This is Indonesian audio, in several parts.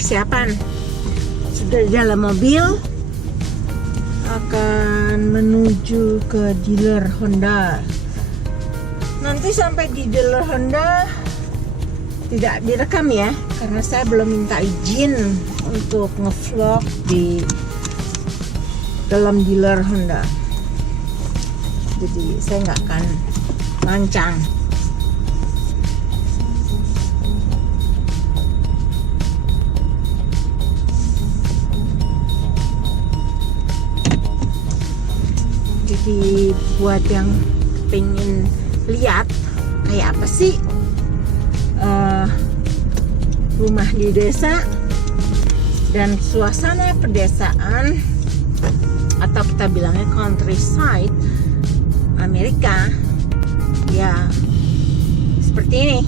persiapan. Sudah di dalam mobil, akan menuju ke dealer Honda. Nanti sampai di dealer Honda tidak direkam ya, karena saya belum minta izin untuk ngevlog di dalam dealer Honda. Jadi saya nggak akan lancang. Jadi buat yang pengen lihat kayak apa sih rumah di desa dan suasana pedesaan, atau kita bilangnya countryside Amerika, ya seperti ini.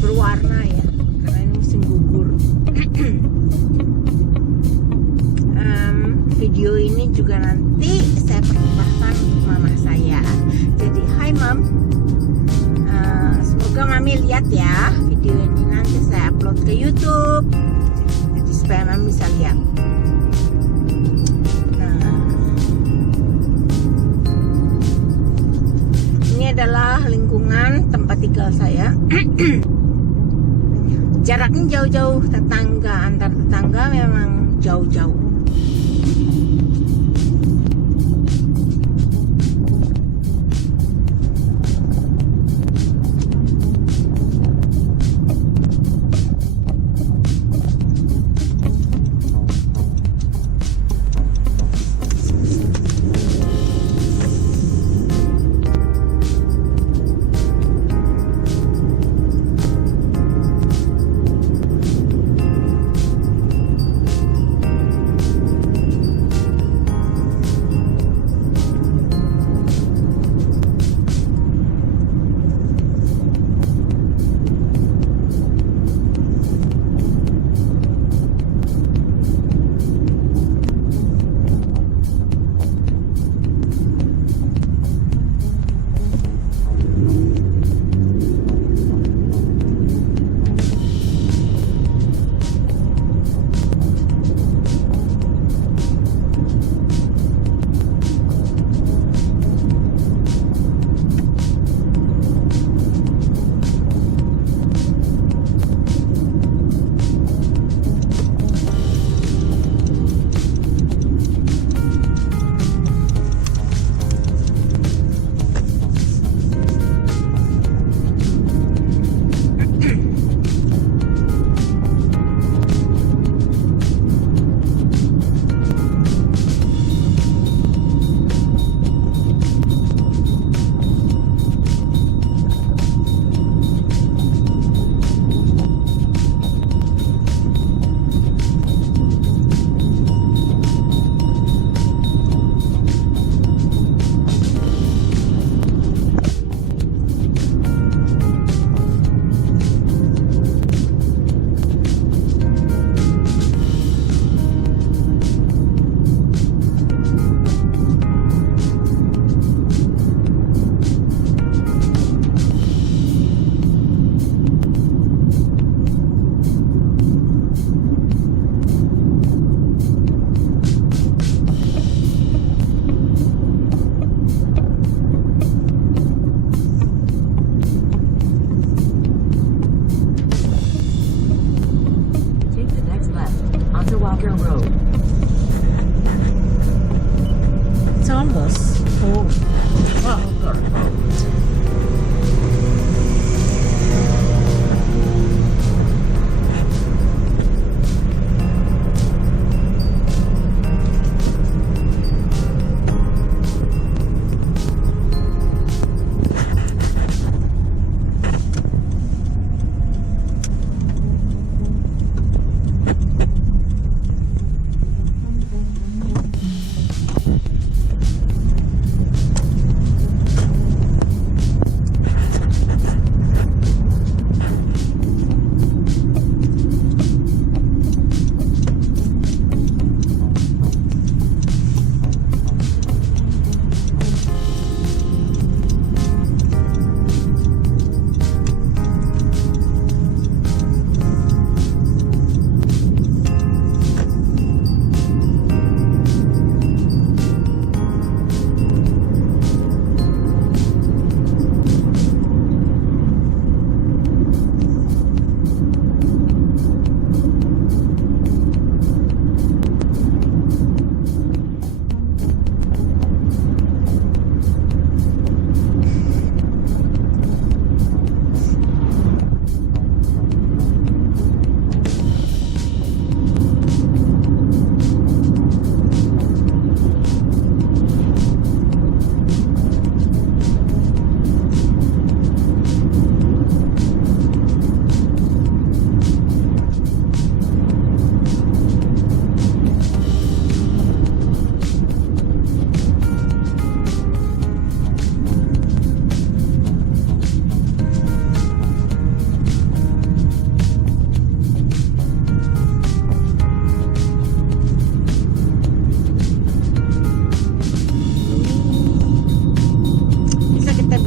Berwarna ya, karena ini musim gugur. Video ini juga nanti saya persembahkan untuk mama saya. Jadi hai mam, semoga mami lihat ya video ini, nanti saya upload ke YouTube, jadi supaya mami bisa lihat. Nah, ini adalah lingkungan tempat tinggal saya. Jaraknya jauh-jauh, antar tetangga memang jauh-jauh.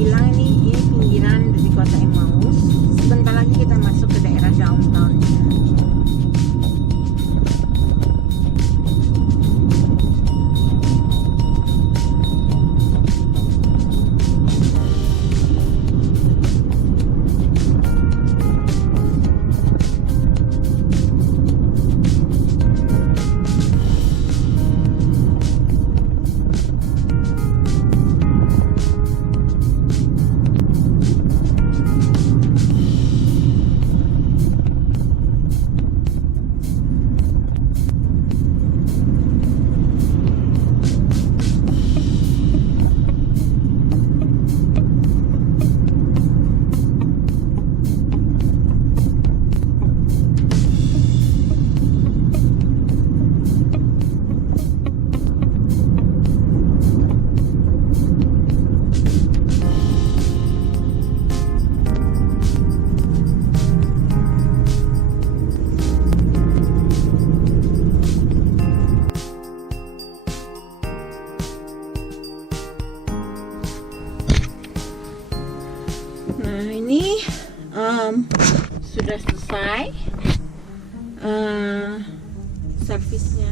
bilang ini pinggiran dari kota Emmaus. Sebentar lagi kita masuk ke daerah downtown. Nah ini sudah selesai servisnya.